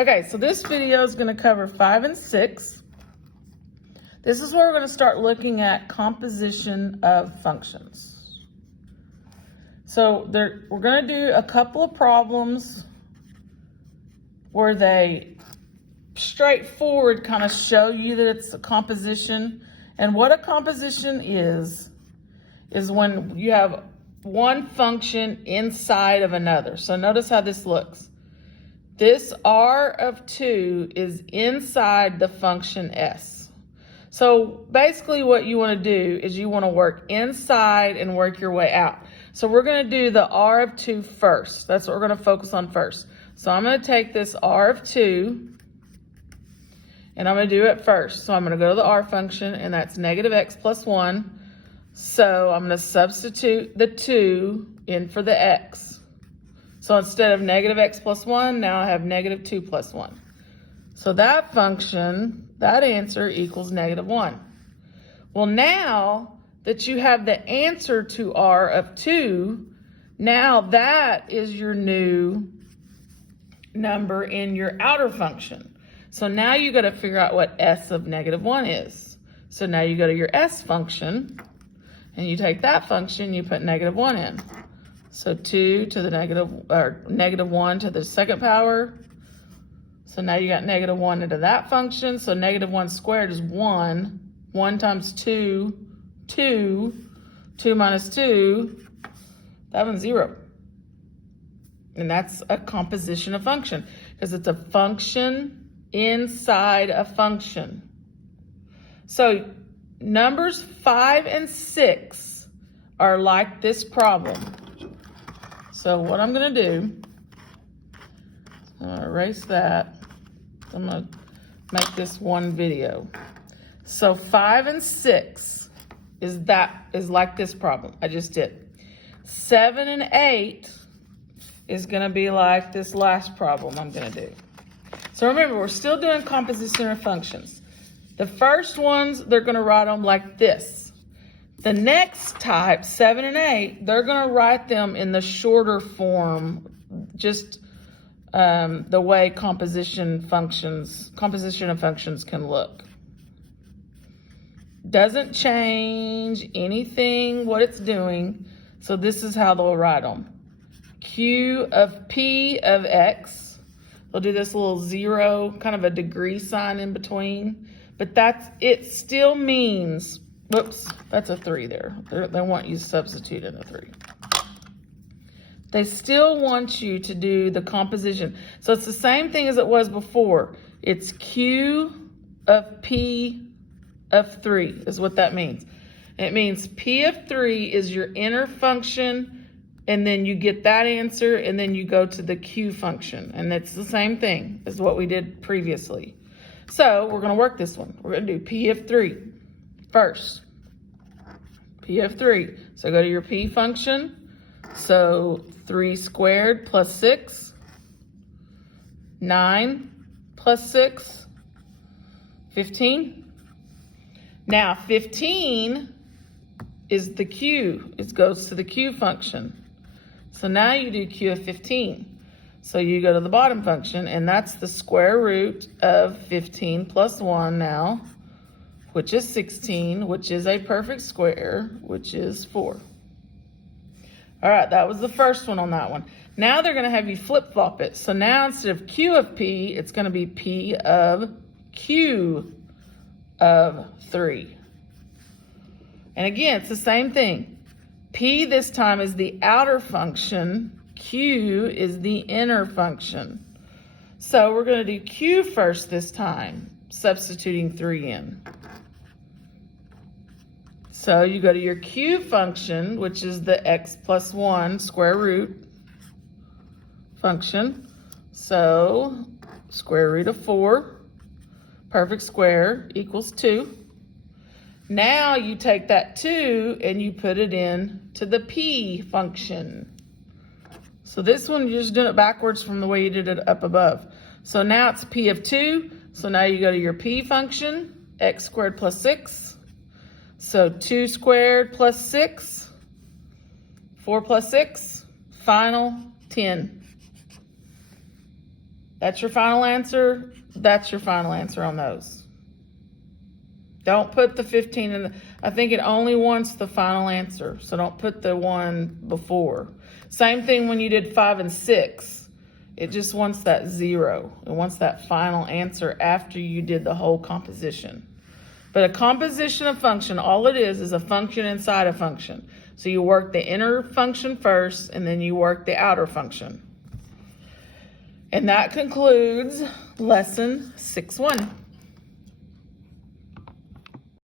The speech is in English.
Okay, so this video is going to cover 5 and 6. This is where we're going to start looking at composition of functions. So we're going to do a couple of problems where they straightforward kind of show you that it's a composition. And what a composition is when you have one function inside of another. So notice how this looks. This R of 2 is inside the function S. So basically what you want to do is you want to work inside and work your way out. So we're going to do the R of 2 first. That's what we're going to focus on first. So I'm going to take this R of 2 and I'm going to do it first. So I'm going to go to the R function, and that's negative x plus 1. So I'm going to substitute the 2 in for the x. So instead of negative x plus 1, now I have negative 2 plus 1. So that function, that answer equals negative 1. Well, now that you have the answer to R of 2, now that is your new number in your outer function. So now you got to figure out what S of negative 1 is. So now you go to your S function, and you take that function, you put negative 1 in. So 2 to the negative 1 to the second power. So now you got negative 1 into that function. So negative 1 squared is 1. 1 times 2, 2. 2 minus 2, that one's 0. And that's a composition of function because it's a function inside a function. So numbers 5 and 6 are like this problem. So what I'm going to do, I'm going to erase that. I'm going to make this one video. So 5 and 6 is like this problem I just did. 7 and 8 is going to be like this last problem I'm going to do. So remember, we're still doing composition of functions. The first ones, they're going to write them like this. The next type, 7 and 8, they're going to write them in the shorter form, just the way composition of functions can look. Doesn't change anything what it's doing, so this is how they'll write them. Q of P of X, they'll do this little 0, kind of a degree sign in between, but it still means, whoops, that's a 3 there. They want you to substitute in a 3. They still want you to do the composition. So it's the same thing as it was before. It's Q of P of 3 is what that means. It means P of 3 is your inner function, and then you get that answer, and then you go to the Q function. And it's the same thing as what we did previously. So we're going to work this one. We're going to do P of 3 first. P of 3. So go to your P function. So 3 squared plus 6. 9 plus 6. 15. Now 15 is the Q. It goes to the Q function. So now you do Q of 15. So you go to the bottom function, and that's the square root of 15 plus 1 now, which is 16, which is a perfect square, which is 4. All right, that was the first one on that one. Now they're going to have you flip-flop it. So now instead of Q of P, it's going to be P of Q of 3. And again, it's the same thing. P this time is the outer function. Q is the inner function. So we're going to do Q first this time, substituting 3 in. So you go to your Q function, which is the x plus 1 square root function. So square root of 4, perfect square, equals 2. Now you take that 2 and you put it in to the P function. So this one, you're just doing it backwards from the way you did it up above. So now it's P of 2. So now you go to your P function, x squared plus 6. So 2 squared plus 6, 4 plus 6, final 10. That's your final answer. That's your final answer on those. Don't put the 15 in I think it only wants the final answer, so don't put the one before. Same thing when you did 5 and 6. It just wants that 0. It wants that final answer after you did the whole composition. But a composition of function, all it is a function inside a function. So you work the inner function first, and then you work the outer function. And that concludes lesson 6-1.